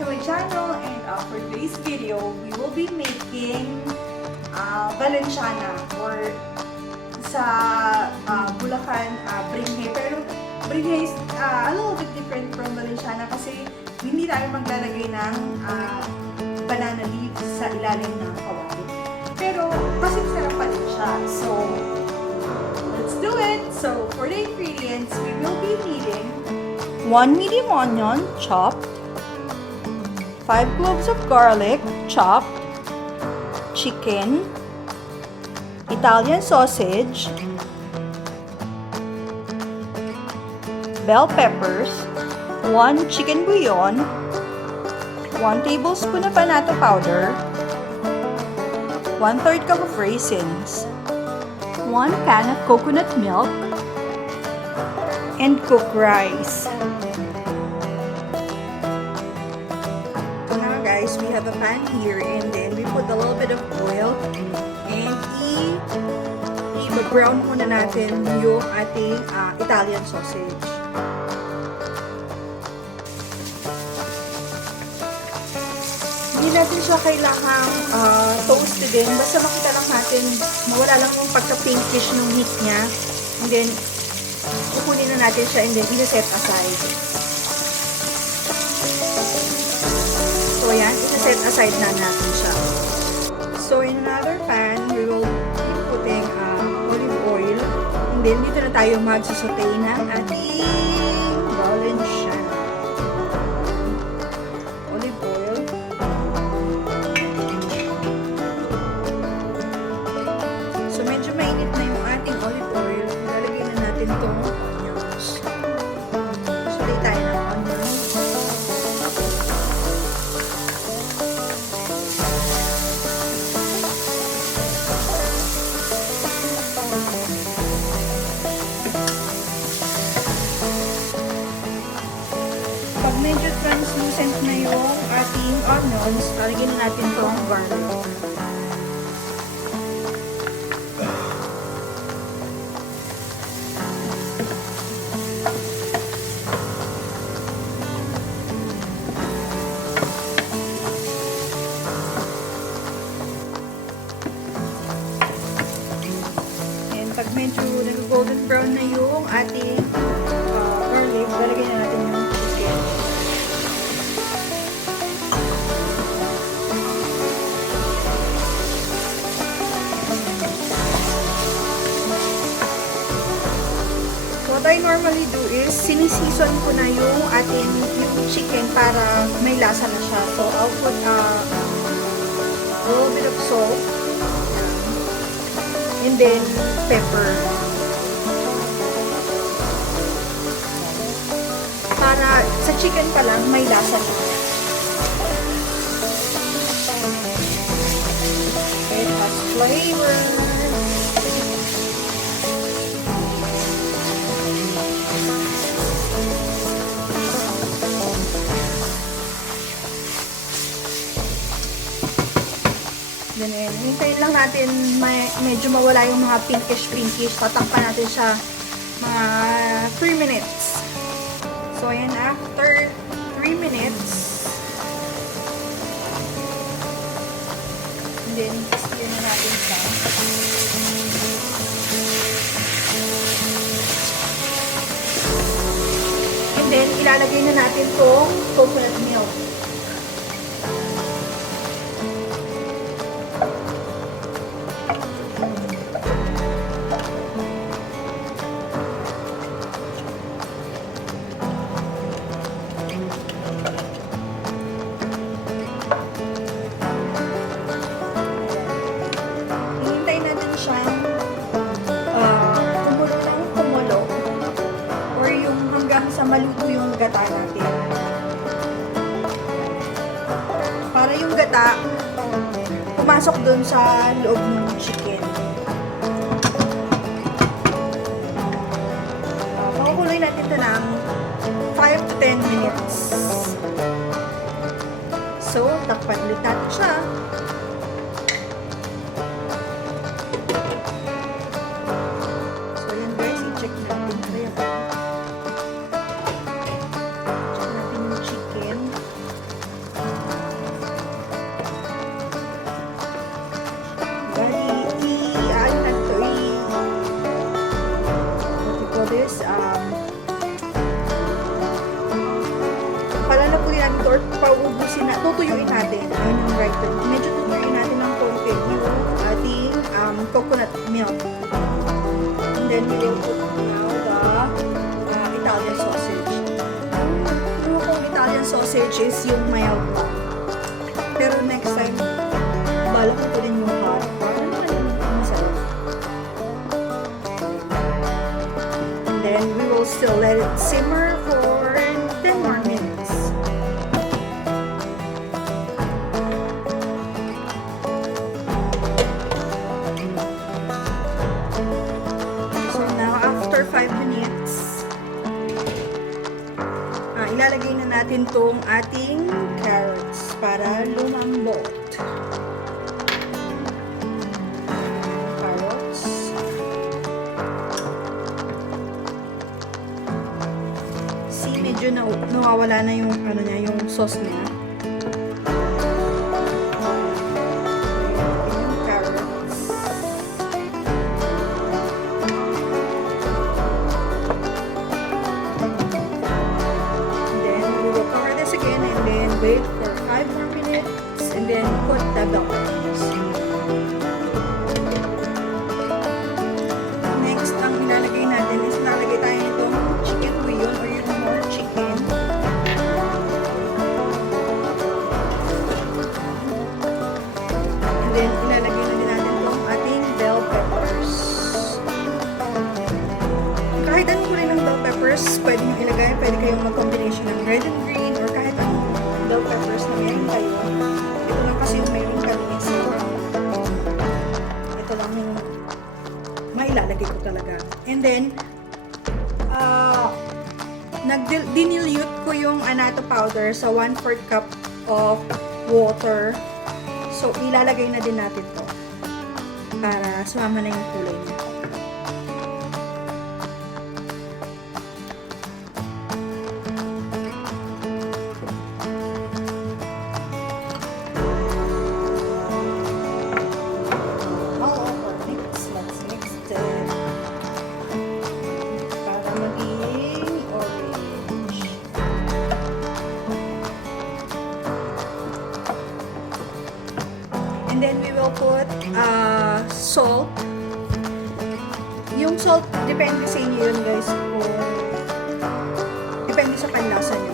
to my channel, and for today's video, we will be making Valenciana or sa Bulacan bringhe. Pero bringhe is a little bit different from Valenciana kasi hindi tayo maglalagay ng banana leaf sa ilalim ng kawali. Pero kasi sarap pa din siya. So, let's do it! So, for the ingredients, we will be needing 1 medium onion, chopped, 5 cloves of garlic, chopped, chicken, Italian sausage, bell peppers, 1 chicken bouillon, 1 tablespoon of annatto powder, 1/3 cup of raisins, 1 can of coconut milk, and cooked rice. Guys, we have a pan here, and then we put a little bit of oil, and i-brown muna natin yung ating Italian sausage. Hindi natin siya kailangang toasted din, basta makita lang natin, mawala lang yung pagka-pinkish ng meat niya, and then kukunin na natin siya, and then i-set aside. So, ayan, i-set aside na natin siya. So, in another pan, we will be putting olive oil. And then, dito na tayo magsasaute ng ating Valenciana. Olive oil. So, medyo mainit na yung ating olive oil. Lalagay na natin itong onions. Saute tayo ng onions. Pag medyo translucent na yung ating onions, lalagyan na natin itong garlic. And pag medyo nag-golden brown na yung ating garlic, lalagyan na natin yung chicken. What I normally do is, sinisison ko na yung chicken para may lasa na siya. So, I'll put a little bit of salt. And then, pepper. Para sa chicken pa lang, may lasa na. It has flavor. Then, hintayin lang natin medyo mawala yung mga pinkish. Tatakpan natin siya mga 3 minutes. So, ayan, after 3 minutes, and then, stir na natin siya. And then, ilalagay na natin itong coconut milk. Sa maluto yung gata natin. Para yung gata pumasok dun sa loob ng chicken. Pakukuloy natin ito ng 5 to 10 minutes. So, takpan ulit natin siya. So, yan guys, i-check natin. Check natin yung chicken. this? Palalapuin natin or paubusin na, tutuyuin natin. Ayun yung right term. Medyo tutuyuin natin ng konti yung ating coconut milk. And then we will put now the Italian sausage. Yung Italian sausage is yung mild one. Pero next time, balak ko din yung hot. And then we will still let it simmer for 10 more minutes. So now, after 5 minutes, ilalagay na natin tong ating carrots para lumambot. Carrots. See, medyo nawawala na yung ano niya, yung sauce niya. Yung carrots. And then we will cover this again and then wait for 5 more minutes and then put the bell peppers. Next, ang ilalagay natin is lalagay tayo nitong chicken bouillon or yung more chicken. And then, ilalagay na din natin itong ating bell peppers. Kahit anong kulay ng bell peppers, pwede nyo ilagay. Pwede kayong mag-combination ng red and green or kahit anong bell peppers na meron kayo. Ito lang kasi yung meron kami. So, ito lang yung mailalagay ko talaga. And then, dinilute ko yung annatto powder sa 1/4 cup of water. So, ilalagay na din natin to para sumama na yung kulay niya. Let's mix it para maging orange. And then we will put salt. Yung salt, depende sa inyo yun guys. Depende sa panlasa nyo.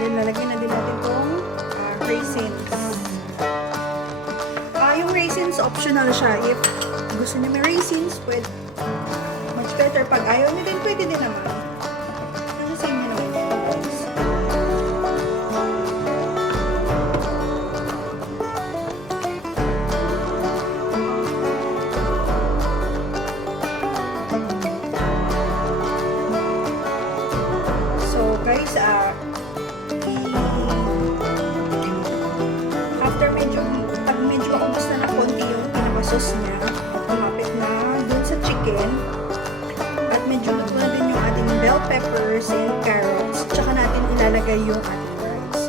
Then, lalagyan na din natin itong raisins. Yung raisins, optional siya. If gusto niyo may raisins, pwede, much better. Pag ayaw niyo din, pwede din naman. Nasa sa inyo naman yan, guys. So, guys, pag medyo maubos na konti yung pinaka-sauce niya, lumapit na dun sa chicken, at medyo luto na din yung ating bell peppers and carrots, tsaka natin ilalagay yung ating rice.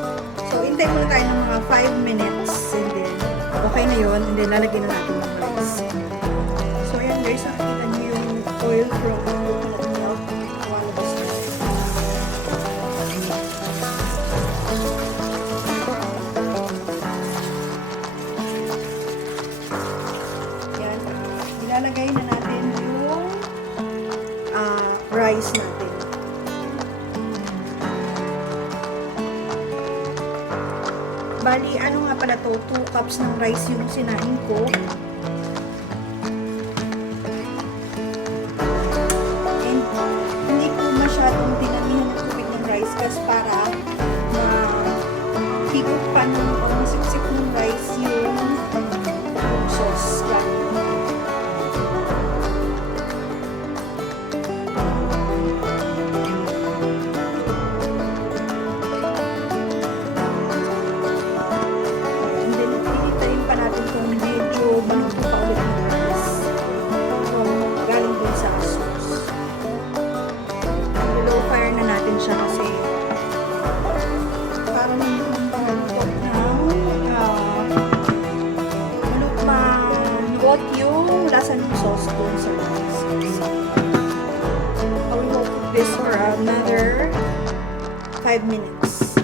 So, hintay muna tayo ng mga 5 minutes, and then, okay na yun, and then lalagyan na natin yung rice. So, ayan guys, nakikita niyo yung oil from coconut milk. Walabas na. Ilalagay na natin yung rice natin. Bali, ano nga pala to? 2 cups ng rice yung sinain ko. And hindi ko masyadong dinamihan ng tubig ng rice kasi para mahigop pa ng o masiksik ng rice yung sauce. siya kasi para nandun maluto maluwag yung lasa ng sauce dun sa rice. So, I will cook this for another 5 minutes.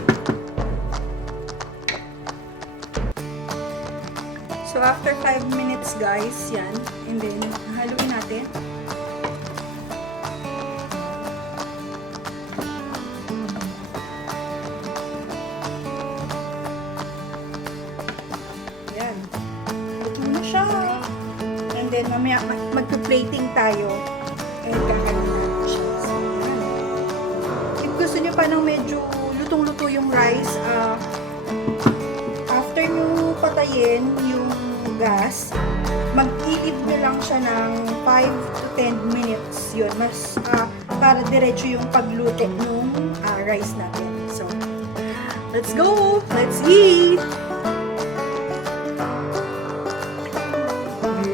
So, after 5 minutes, guys, yan. And then, haluin natin. Yan. Luto na siya. And then, mamaya, magpa-plating tayo. And kakain natin siya. So, yan. If gusto nyo pa ng medyo lutong-luto yung rice, after nyo patayin yung gas, mag-ilib nyo lang siya ng 5 to 10 minutes. Yun, mas para diretso yung pagluto ng rice natin. So, let's go! Let's eat!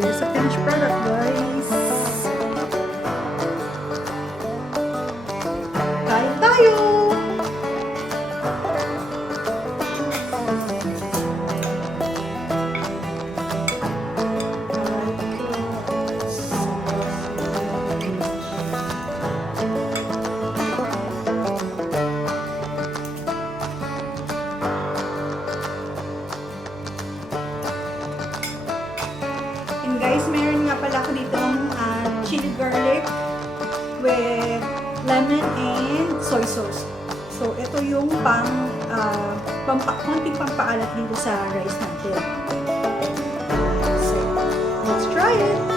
Here's a finished product, guys. Kain tayo! Guys, meron nga pala ako ditong chili garlic with lemon and soy sauce. So, ito yung konting pampaalat dito sa rice natin. So, let's try it!